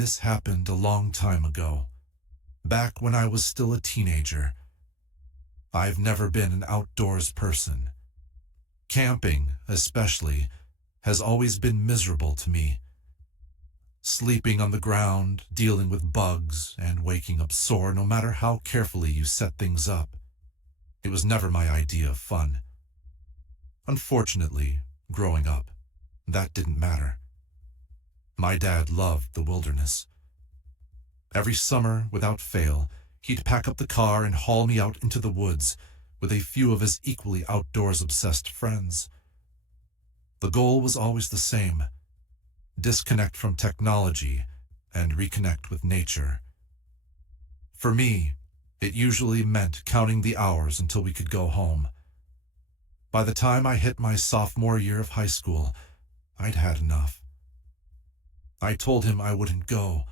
This happened a long time ago, back when I was still a teenager. I've never been an outdoors person. Camping, especially, has always been miserable to me. Sleeping on the ground, dealing with bugs, and waking up sore no matter how carefully you set things up. It was never my idea of fun. Unfortunately, growing up, that didn't matter. My dad loved the wilderness. Every summer, without fail, he'd pack up the car and haul me out into the woods with a few of his equally outdoors-obsessed friends. The goal was always the same: disconnect from technology and reconnect with nature. For me, it usually meant counting the hours until we could go home. By the time I hit my sophomore year of high school, I'd had enough. I told him I wouldn't go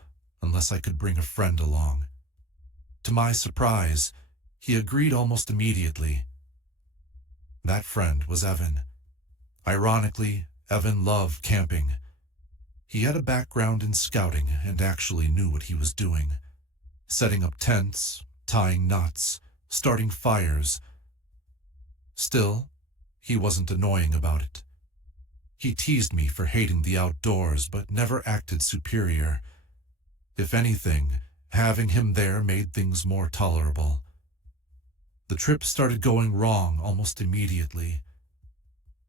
unless I could bring a friend along. To my surprise, he agreed almost immediately. That friend was Evan. Ironically, Evan loved camping. He had a background in scouting and actually knew what he was doing. Setting up tents, tying knots, starting fires. Still, he wasn't annoying about it. He teased me for hating the outdoors, but never acted superior. If anything, having him there made things more tolerable. The trip started going wrong almost immediately.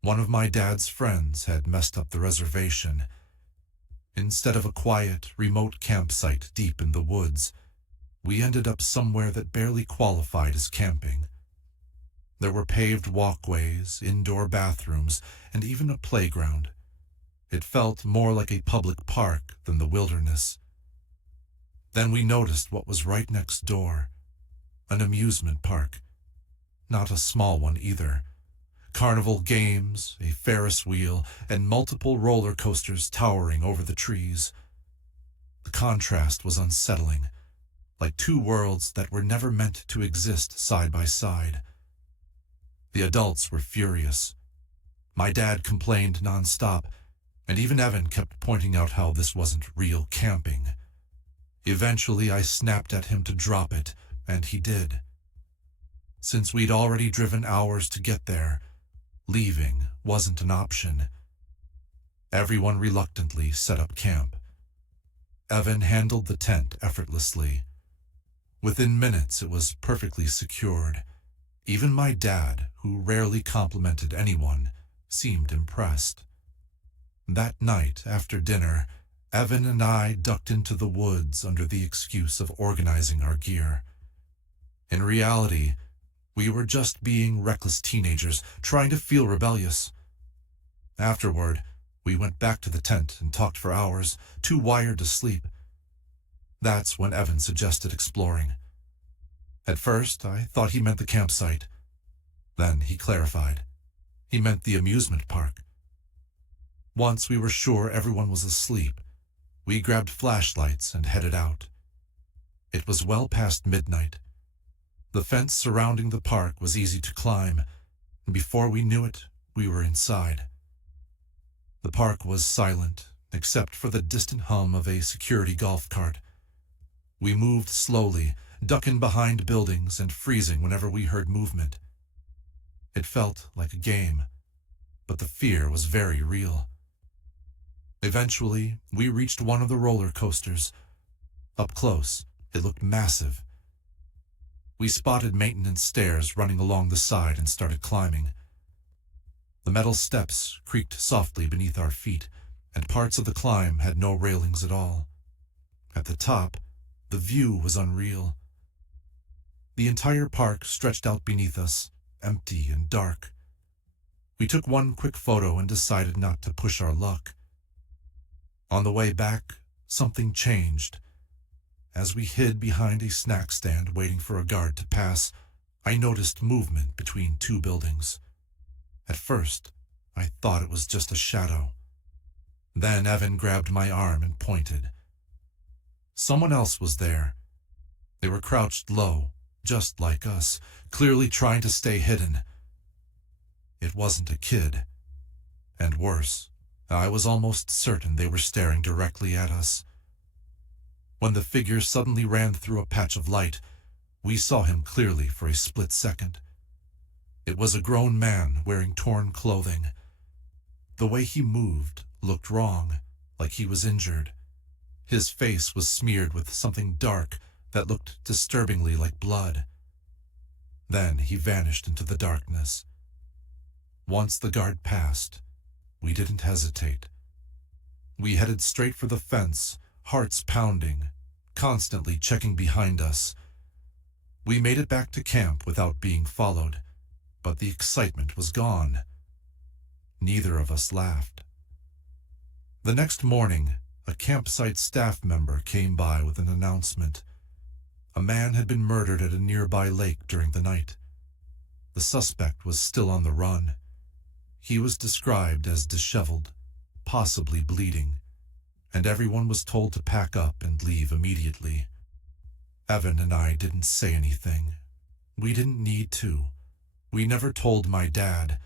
One of my dad's friends had messed up the reservation. Instead of a quiet, remote campsite deep in the woods, we ended up somewhere that barely qualified as camping. There were paved walkways, indoor bathrooms, and even a playground. It felt more like a public park than the wilderness. Then we noticed what was right next door: an amusement park. Not a small one either. Carnival games, a Ferris wheel, and multiple roller coasters towering over the trees. The contrast was unsettling, like two worlds that were never meant to exist side by side. The adults were furious. My dad complained nonstop, and even Evan kept pointing out how this wasn't real camping. Eventually, I snapped at him to drop it, and he did. Since we'd already driven hours to get there, leaving wasn't an option. Everyone reluctantly set up camp. Evan handled the tent effortlessly. Within minutes, it was perfectly secured. Even my dad, who rarely complimented anyone, seemed impressed. That night, after dinner, Evan and I ducked into the woods under the excuse of organizing our gear. In reality, we were just being reckless teenagers trying to feel rebellious. Afterward, we went back to the tent and talked for hours, too wired to sleep. That's when Evan suggested exploring. At first, I thought he meant the campsite. Then he clarified. He meant the amusement park. Once we were sure everyone was asleep, we grabbed flashlights and headed out. It was well past midnight. The fence surrounding the park was easy to climb, and before we knew it, we were inside. The park was silent, except for the distant hum of a security golf cart. We moved slowly, ducking behind buildings and freezing whenever we heard movement. It felt like a game, but the fear was very real. Eventually, we reached one of the roller coasters. Up close, it looked massive. We spotted maintenance stairs running along the side and started climbing. The metal steps creaked softly beneath our feet, and parts of the climb had no railings at all. At the top, the view was unreal. The entire park stretched out beneath us, empty and dark. We took one quick photo and decided not to push our luck. On the way back, something changed. As we hid behind a snack stand waiting for a guard to pass, I noticed movement between two buildings. At first, I thought it was just a shadow. Then Evan grabbed my arm and pointed. Someone else was there. They were crouched low, just like us, clearly trying to stay hidden. It wasn't a kid. And worse, I was almost certain they were staring directly at us. When the figure suddenly ran through a patch of light, we saw him clearly for a split second. It was a grown man wearing torn clothing. The way he moved looked wrong, like he was injured. His face was smeared with something dark that looked disturbingly like blood. Then he vanished into the darkness. Once the guard passed, we didn't hesitate. We headed straight for the fence, hearts pounding, constantly checking behind us. We made it back to camp without being followed, but the excitement was gone. Neither of us laughed. The next morning, a campsite staff member came by with an announcement. A man had been murdered at a nearby lake during the night. The suspect was still on the run. He was described as disheveled, possibly bleeding, and everyone was told to pack up and leave immediately. Evan and I didn't say anything. We didn't need to. We never told my dad.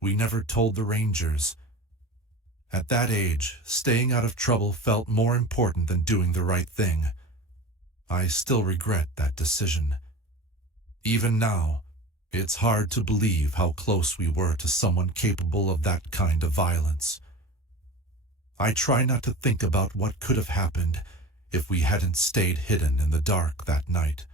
We never told the Rangers. At that age, staying out of trouble felt more important than doing the right thing. I still regret that decision. Even now, it's hard to believe how close we were to someone capable of that kind of violence. I try not to think about what could have happened if we hadn't stayed hidden in the dark that night.